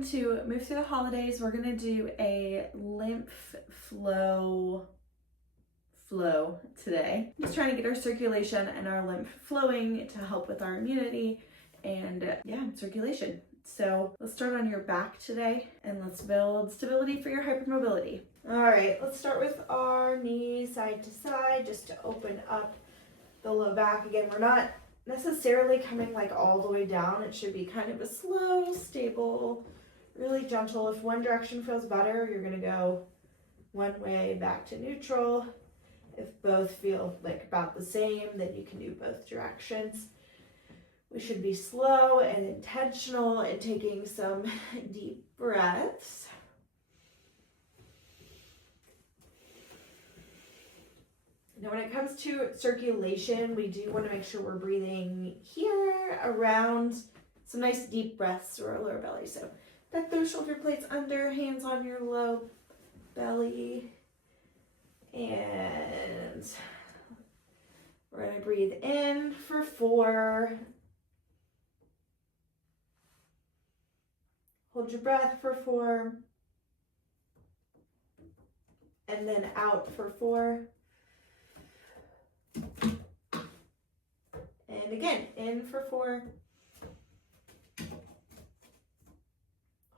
going to move through the holidays. We're gonna do a lymph flow today. Just trying to get our circulation and our lymph flowing to help with our immunity and circulation. So let's start on your back today and let's build stability for your hypermobility. All right, let's start with our knees side to side just to open up the low back. Again, we're not necessarily coming like all the way down. It should be kind of a slow, stable, really gentle. If one direction feels better, you're gonna go one way back to neutral. If both feel like about the same, then you can do both directions. We should be slow and intentional in taking some deep breaths. Now, when it comes to circulation, we do want to make sure we're breathing here around. Some nice deep breaths through our lower belly. So tuck those shoulder blades under, hands on your low belly. And we're going to breathe in for 4. Hold your breath for 4. And then out for 4. And again, in for 4.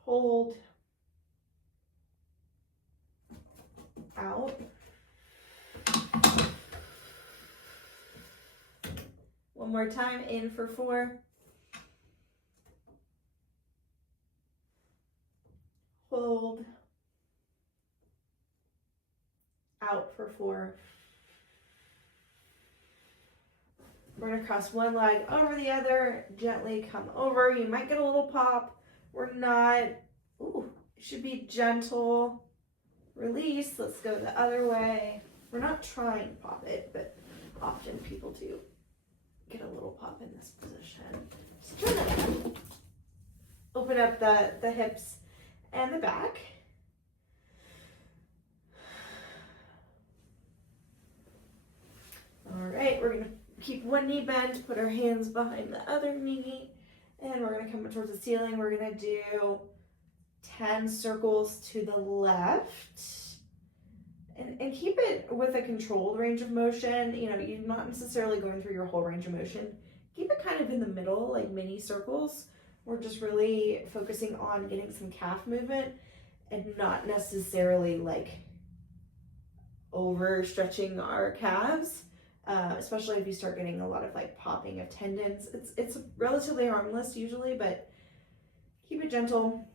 Hold. Out. One more time, in for 4. Hold. Out for 4. We're going to cross one leg over the other, gently come over. You might get a little pop. We're not, it should be gentle. Release, let's go the other way. We're not trying to pop it, but often people do get a little pop in this position. Just try to open up the hips and the back. All right, we're going to keep one knee bent, put our hands behind the other knee, and we're going to come towards the ceiling. We're going to do 10 circles to the left. And keep it with a controlled range of motion. You know, you're not necessarily going through your whole range of motion. Keep it kind of in the middle, like mini circles. We're just really focusing on getting some calf movement and not necessarily like overstretching our calves. Especially if you start getting a lot of like popping of tendons. It's relatively harmless usually, but keep it gentle.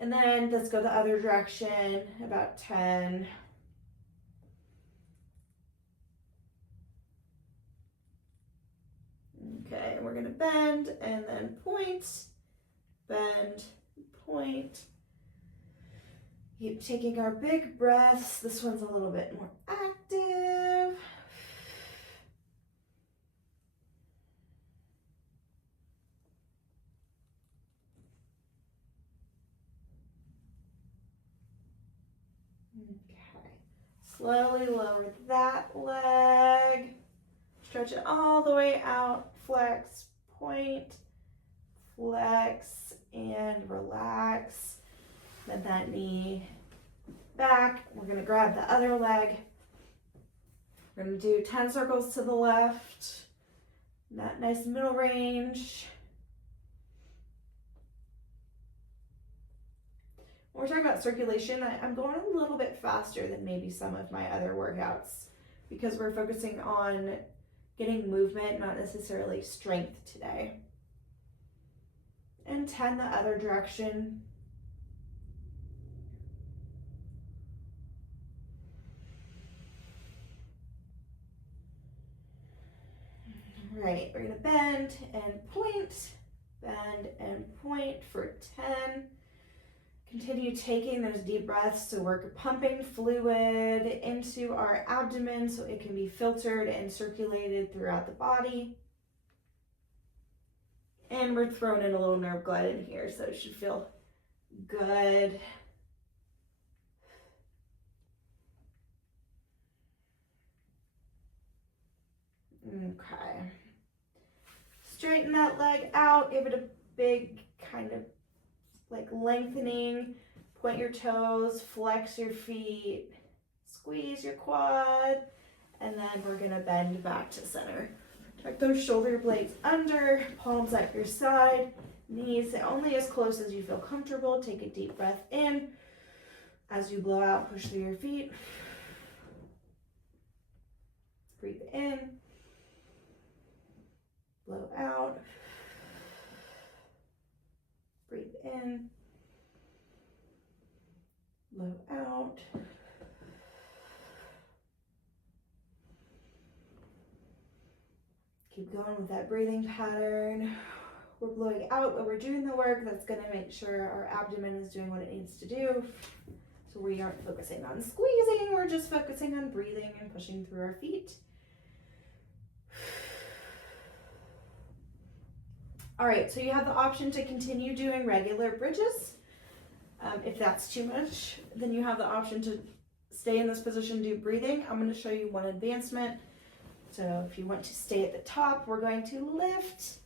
And then let's go the other direction, about 10. Okay, and we're gonna bend and then point, bend, point. Keep taking our big breaths. This one's a little bit more active. Okay, slowly lower that leg. Stretch it all the way out, flex, point, flex, and relax. Bend that knee back. We're gonna grab the other leg. We're gonna do 10 circles to the left. That nice middle range. When we're talking about circulation, I'm going a little bit faster than maybe some of my other workouts because we're focusing on getting movement, not necessarily strength today. And 10 the other direction. All right, we're gonna bend and point for 10. Continue taking those deep breaths so we're pumping fluid into our abdomen so it can be filtered and circulated throughout the body. And we're throwing in a little nerve glide in here, so it should feel good. Okay. Straighten that leg out, give it a big kind of like lengthening, point your toes, flex your feet, squeeze your quad, and then we're gonna bend back to center. Tuck those shoulder blades under, palms at your side, knees only as close as you feel comfortable. Take a deep breath in. As you blow out, push through your feet. Breathe in. Blow out. Breathe in. Blow out. Keep going with that breathing pattern. We're blowing out, but we're doing the work that's going to make sure our abdomen is doing what it needs to do. So we aren't focusing on squeezing, we're just focusing on breathing and pushing through our feet. All right, so you have the option to continue doing regular bridges. If that's too much, then you have the option to stay in this position, do breathing. I'm going to show you one advancement. So if you want to stay at the top, we're going to lift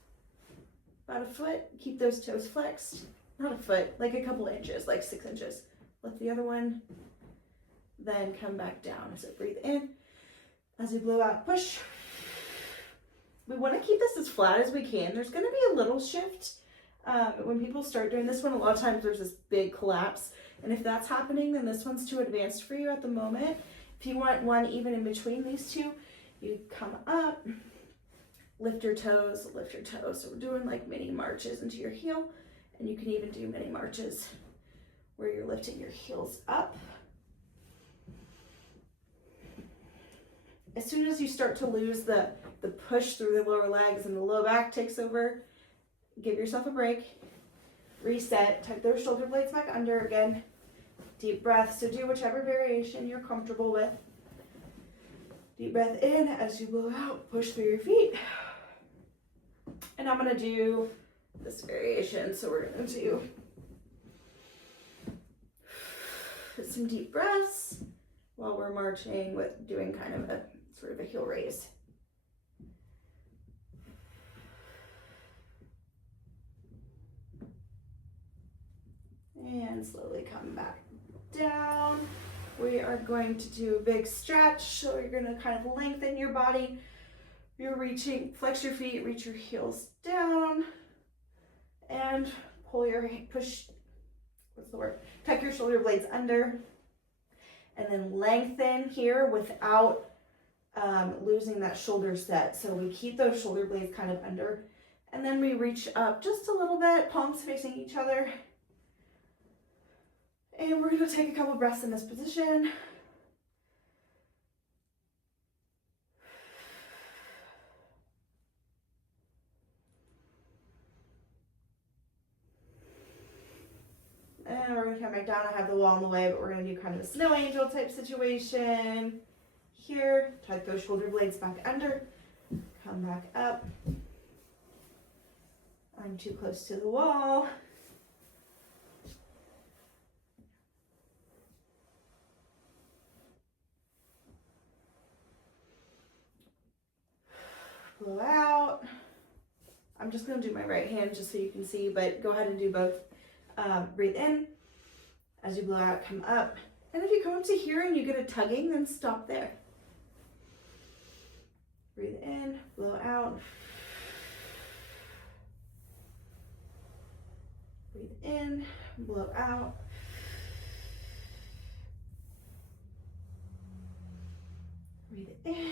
about a foot, keep those toes flexed. Not a foot, like a couple inches, like 6 inches. Lift the other one, then come back down. So breathe in. As you blow out, push. We want to keep this as flat as we can. There's going to be a little shift. When people start doing this one, a lot of times there's this big collapse. And if that's happening, then this one's too advanced for you at the moment. If you want one even in between these two, you come up, lift your toes, lift your toes. So we're doing like mini marches into your heel. And you can even do mini marches where you're lifting your heels up. As soon as you start to lose the push through the lower legs and the low back takes over, give yourself a break, reset, tuck those shoulder blades back under again, deep breath. So do whichever variation you're comfortable with. Deep breath in. As you blow out, push through your feet. And I'm gonna do this variation. So we're gonna do some deep breaths while we're marching with doing kind of a sort of a heel raise. And slowly come back down. We are going to do a big stretch. So you're gonna kind of lengthen your body. You're reaching, flex your feet, reach your heels down, and pull your, tuck your shoulder blades under, and then lengthen here without losing that shoulder set. So we keep those shoulder blades kind of under, and then we reach up just a little bit, palms facing each other. And we're gonna take a couple breaths in this position. And we're gonna come back down. I have the wall in the way, but we're gonna do kind of a snow angel type situation. Here, tuck those shoulder blades back under, come back up. I'm too close to the wall. Blow out. I'm just gonna do my right hand just so you can see, but go ahead and do both. Breathe in. As you blow out, come up. And if you come up to here and you get a tugging, then stop there. Breathe in, blow out. Breathe in, blow out. Breathe in,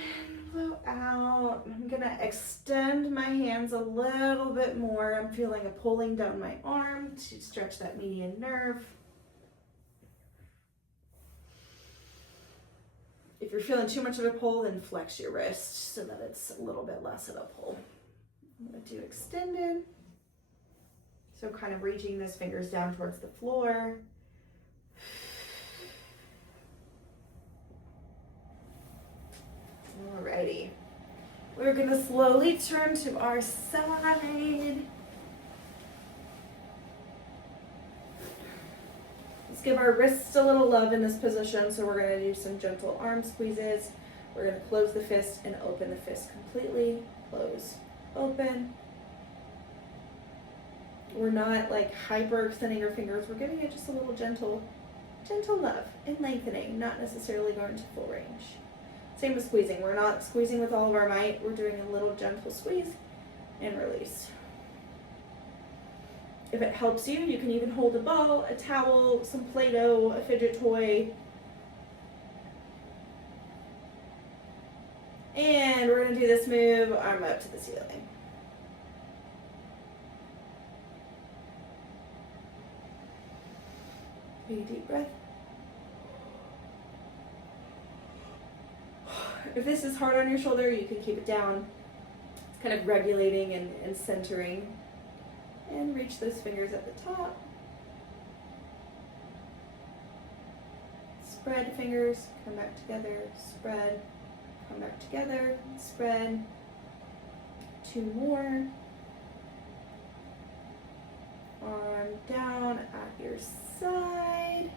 blow out. I'm gonna extend my hands a little bit more. I'm feeling a pulling down my arm to stretch that median nerve. If you're feeling too much of a pull, then flex your wrist so that it's a little bit less of a pull. I'm gonna do extended. So kind of reaching those fingers down towards the floor. Alrighty. We're gonna slowly turn to our side. Let's give our wrists a little love in this position. So we're gonna do some gentle arm squeezes. We're gonna close the fist and open the fist completely. Close, open. We're not like hyper extending our fingers. We're giving it just a little gentle love and lengthening, not necessarily going to full range. Same with squeezing. We're not squeezing with all of our might. We're doing a little gentle squeeze and release. If it helps you, you can even hold a ball, a towel, some Play-Doh, a fidget toy. And we're gonna do this move, arm up to the ceiling. Take a deep breath. If this is hard on your shoulder, you can keep it down. It's kind of regulating and centering. And reach those fingers at the top. Spread fingers, come back together, spread, come back together, spread. 2 more. Arm down at your side.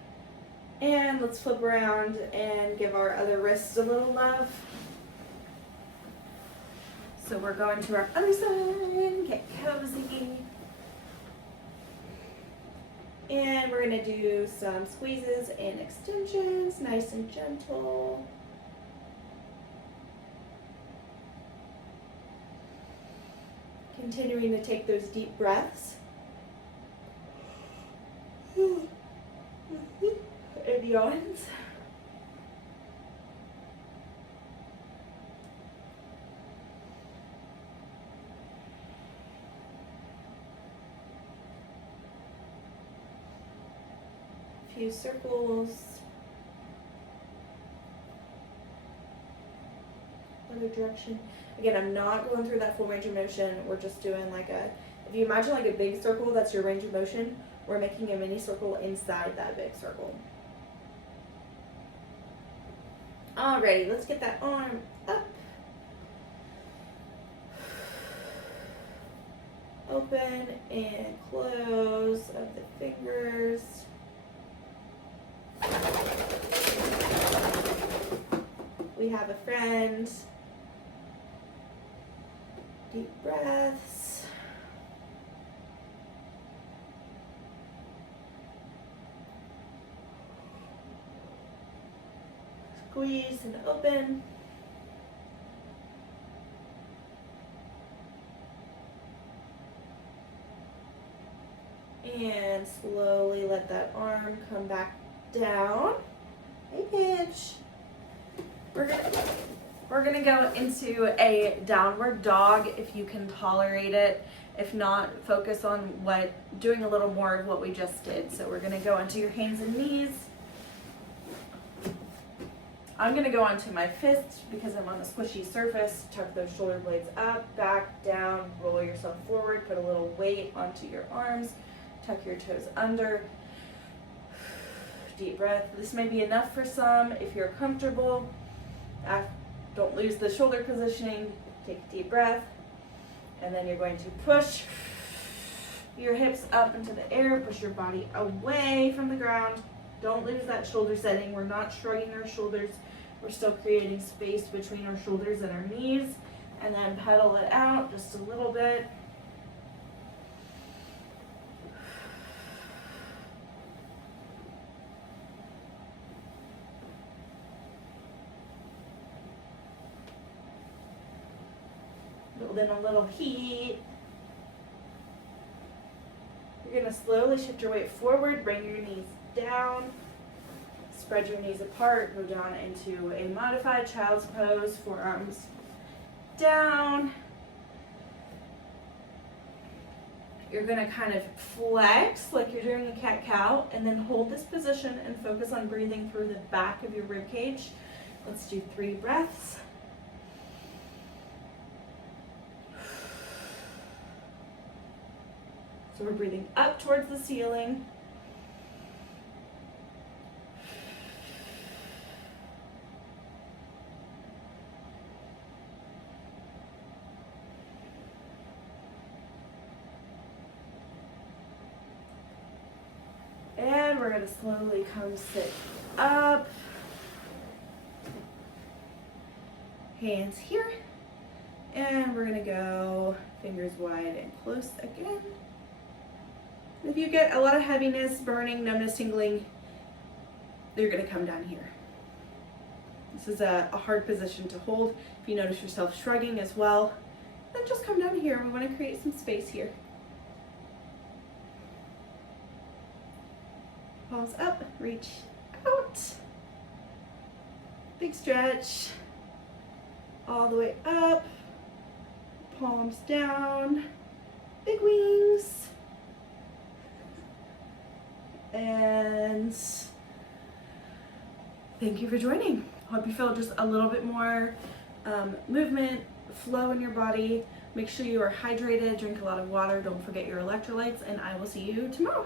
And let's flip around and give our other wrist a little love. So we're going to our other side, get cozy. And we're gonna do some squeezes and extensions, nice and gentle. Continuing to take those deep breaths. And yawns. Few circles. Other direction. Again, I'm not going through that full range of motion. We're just doing like if you imagine like a big circle, that's your range of motion. We're making a mini circle inside that big circle. Alrighty, let's get that arm up. Open and close of the fingers. We have a friend. Deep breaths. Squeeze and open. And slowly let that arm come back down. Hey, pitch. We're gonna go into a downward dog if you can tolerate it. If not, focus on doing a little more of what we just did. So we're gonna go onto your hands and knees. I'm gonna go onto my fist because I'm on a squishy surface. Tuck those shoulder blades up, back, down, roll yourself forward, put a little weight onto your arms, tuck your toes under. Deep breath. This may be enough for some. If you're comfortable, don't lose the shoulder positioning. Take a deep breath. And then you're going to push your hips up into the air, push your body away from the ground. Don't lose that shoulder setting. We're not shrugging our shoulders. We're still creating space between our shoulders and our knees. And then pedal it out just a little bit. Build in a little heat. You're going to slowly shift your weight forward, bring your knees down, spread your knees apart, go down into a modified child's pose, forearms down. You're going to kind of flex like you're doing a cat-cow, and then hold this position and focus on breathing through the back of your rib cage. Let's do 3 breaths. So we're breathing up towards the ceiling. And we're going to slowly come sit up. Hands here. And we're going to go fingers wide and close again. If you get a lot of heaviness, burning, numbness, tingling, they're gonna come down here. This is a hard position to hold. If you notice yourself shrugging as well, then just come down here. We wanna create some space here. Palms up, reach out. Big stretch. All the way up. Palms down. Big wings. And thank you for joining. Hope you feel just a little bit more movement, flow in your body. Make sure you are hydrated, drink a lot of water, don't forget your electrolytes, and I will see you tomorrow.